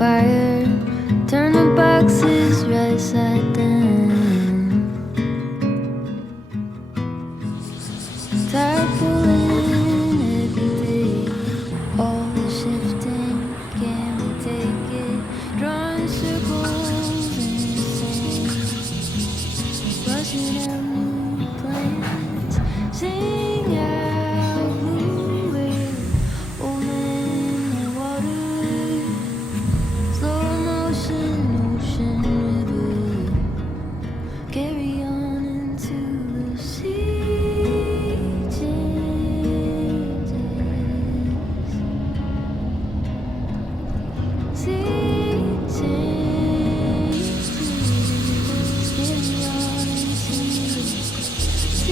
fire, turn the boxes right side down. Tired pulling every day, all the shifting, can we take it? Drawing circles in the sand, flushing out new plans. Sing out blue air, old man in the water, slow motion, ocean river, carry on into the sea changes, sea changes, carry on into the sea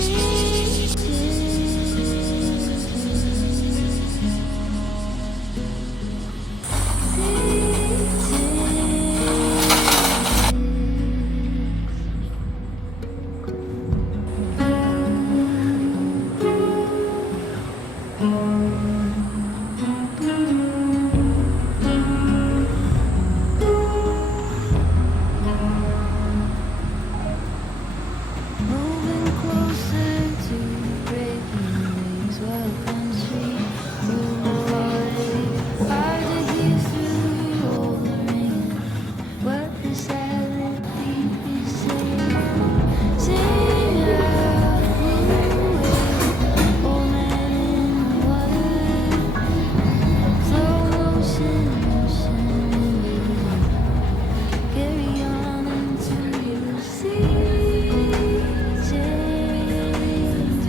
moving closer to breaking waves, wild country, moving farther, hard to hear through all the ringing. What the silent thief is saying, sing out blue wave, old man in the water, slow motion, ocean river, carry on into the sea changes,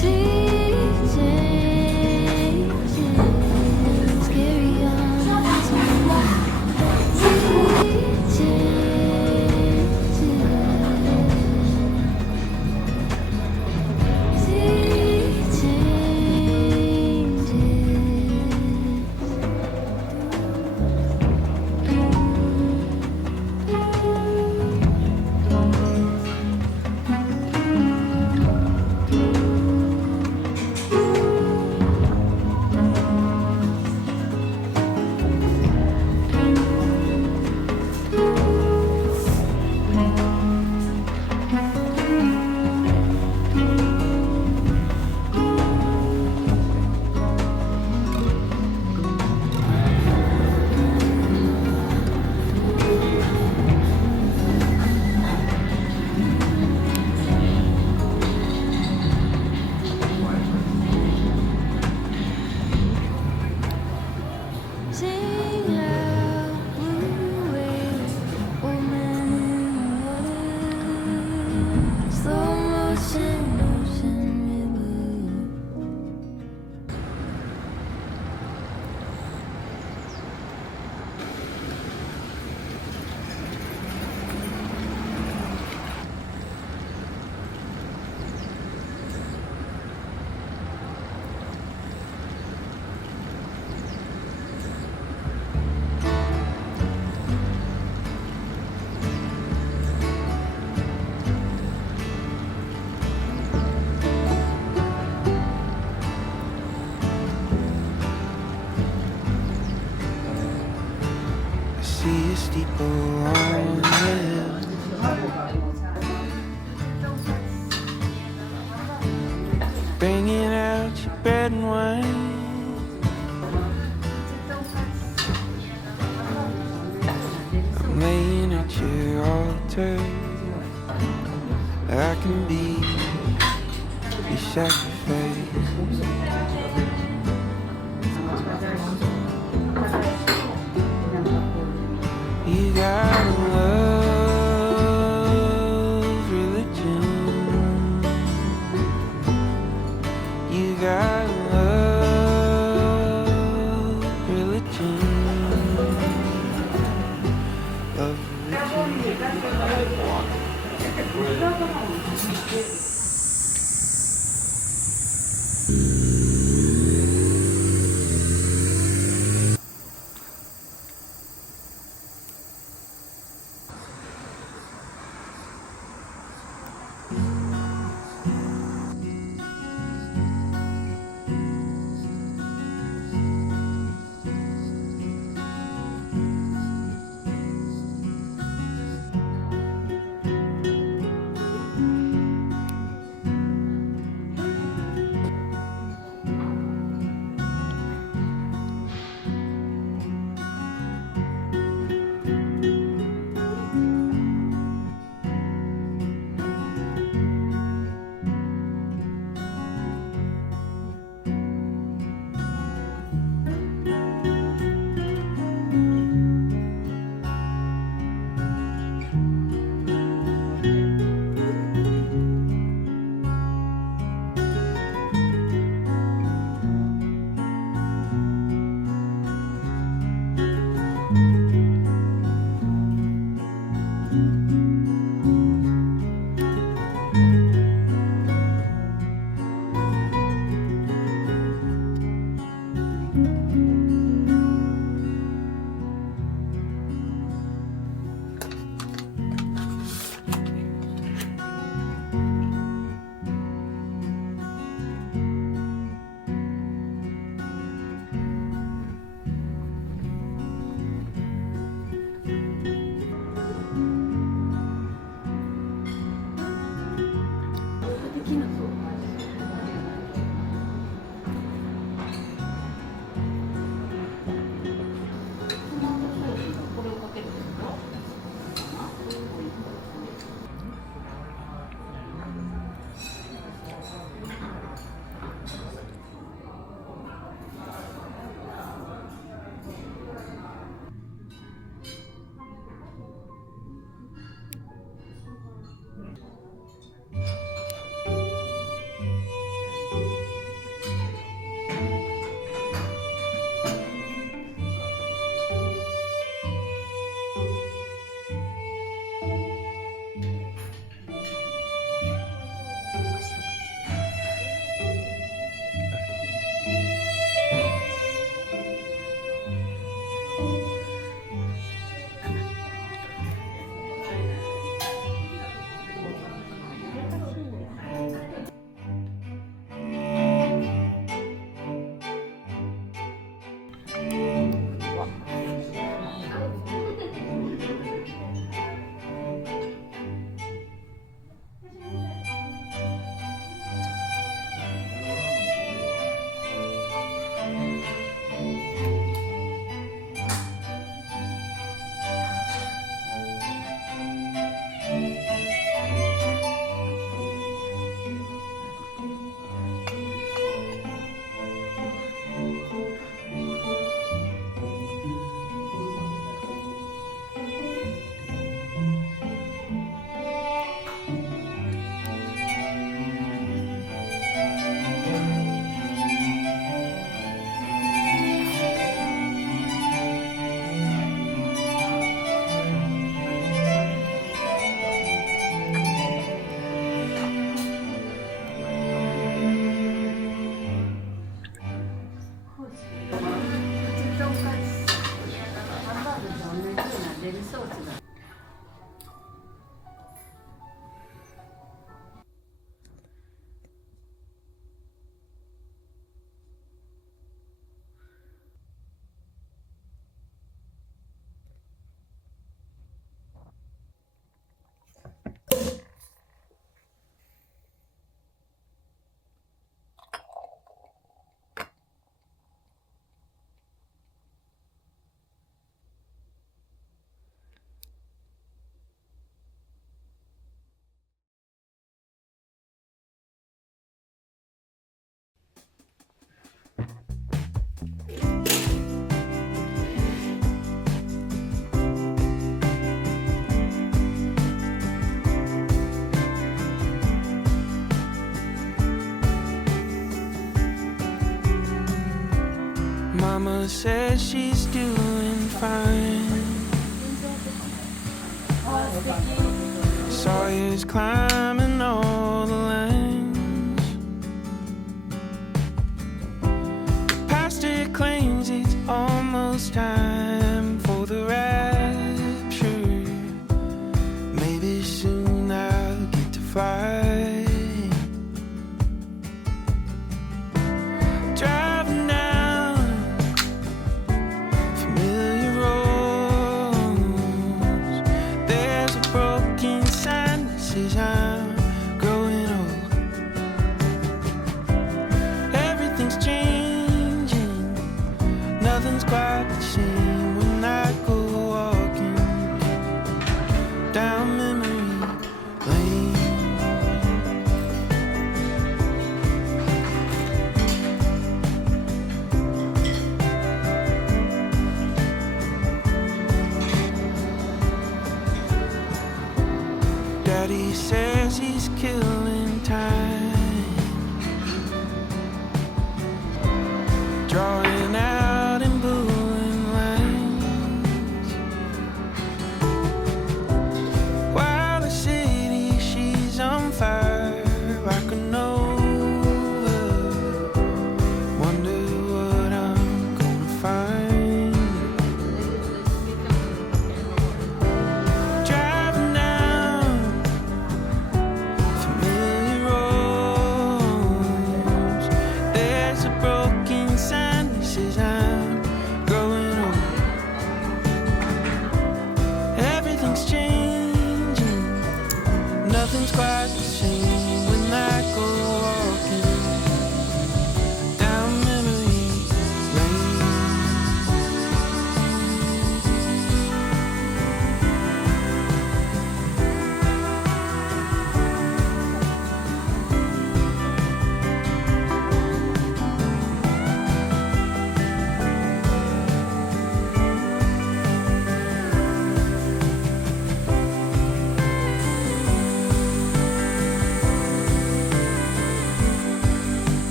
sea changes, carry on into the sea changes, sea Sing out blue wave, old man in the water, slow motion, ocean river. I see a steeple on the hill. Bringing out your bread and wine. I'm laying at your altar. I can be your sacrifice. You gotta love religion. You gotta love religion. Love religion. Mama says she's doing fine. Sawyer's climbing all the lines. The pastor claims it's almost time for the rapture. Maybe soon I'll get to fly. Driving down familiar roads, there's a broken sign that says I'm growing old. Everything's changing, nothing's quite the same when I go walking down memory lane. Daddy says he's killing time, drawing out in booing lines, while the city she's on fire like a nova. Wonder what I'm gonna find. Driving down familiar roads, there's a broken sign that says I'm growing old. Everything's changing, nothing's quite the same when I go walking down memory lane.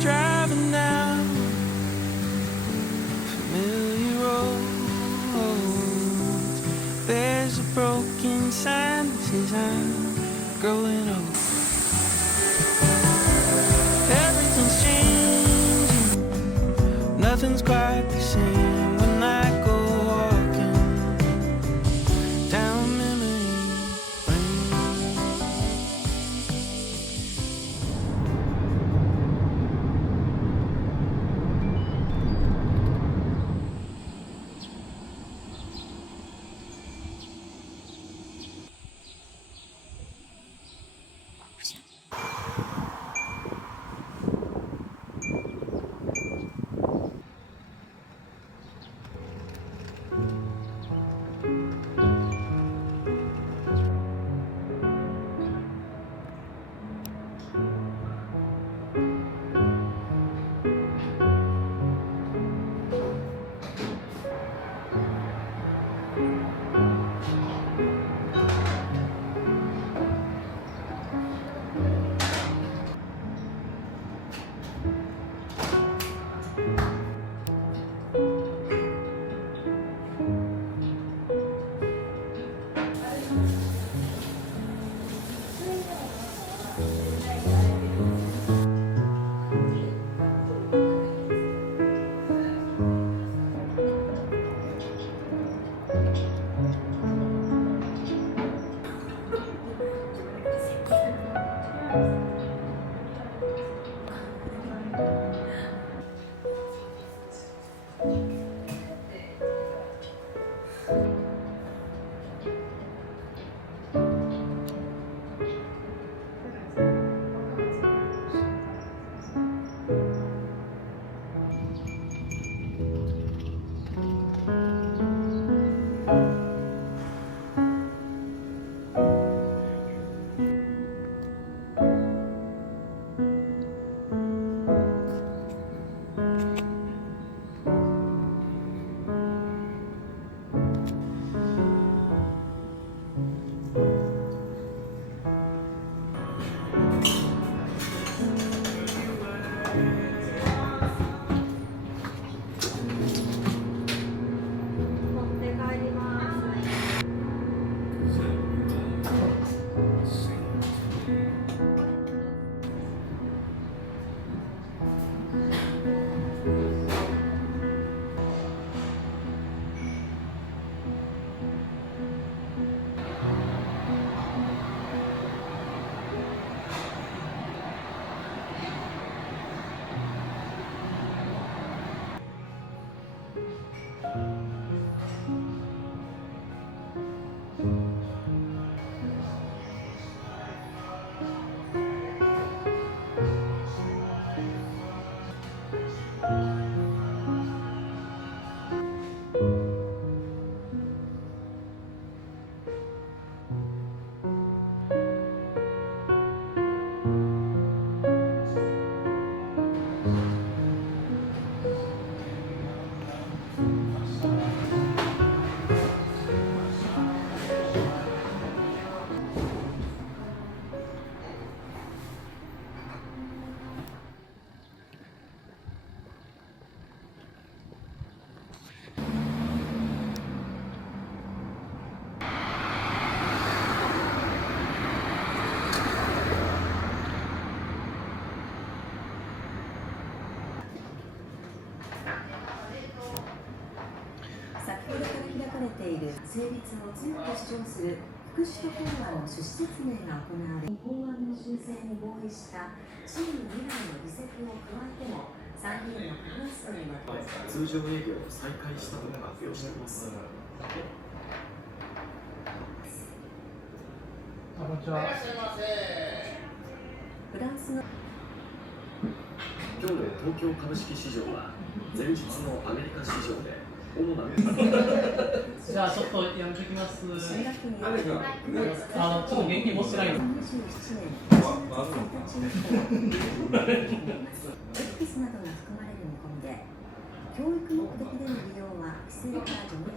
Driving down familiar roads, there's a broken sign that says I'm growing old. Everything's changing, nothing's quite the same when I go walking down memory lane. 成立を強く主張する福祉と法案の趣旨説明が行われ、法案の修正に合意したチーム2名の議席を加えても参議院の過半数によって通常営業を再開したと発表しています。こんにちは。フランスの今日の東京株式市場は前日のアメリカ市場で主なじゃあちょっとやめときます。ちょっと現金持ってないの。27年1月1日にエクスなどが含まれる見込みで、教育目的での利用は規制から除外。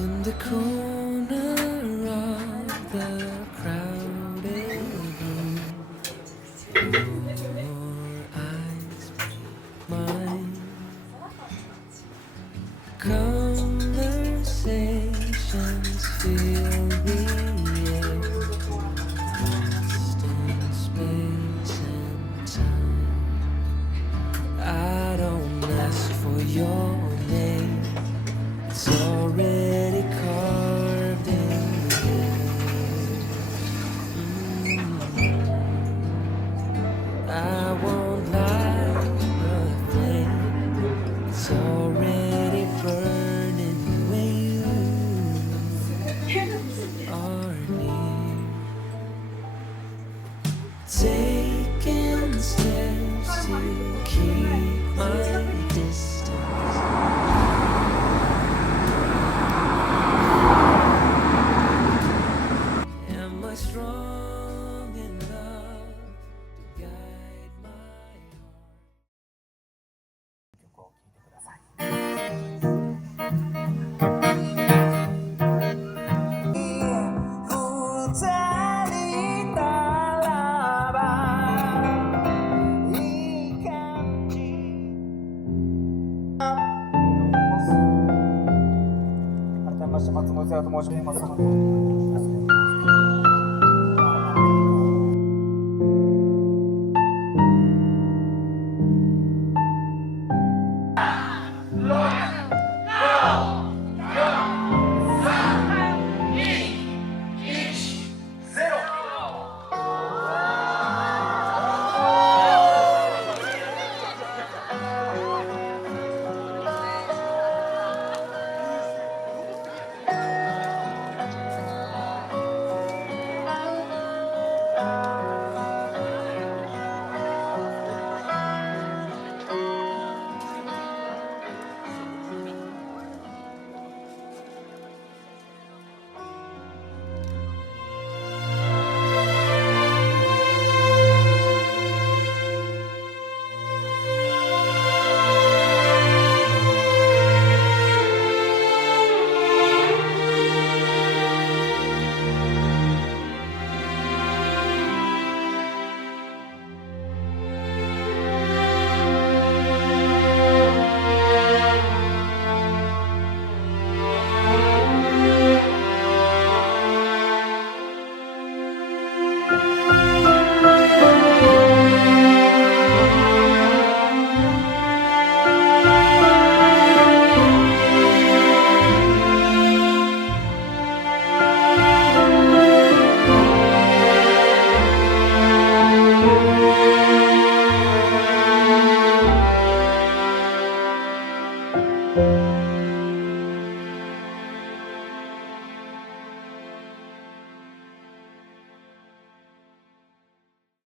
In the corner of the crowded room, your eyes meet mine. Conversations fill the air, lost in space and time. I don't ask for your name, it's already carved in the air. I won't light a flame, it's already burning when you are near. Taking steps to keep my distance. Am I strong enough to guide my heart? 改めまして松本さんと申します。「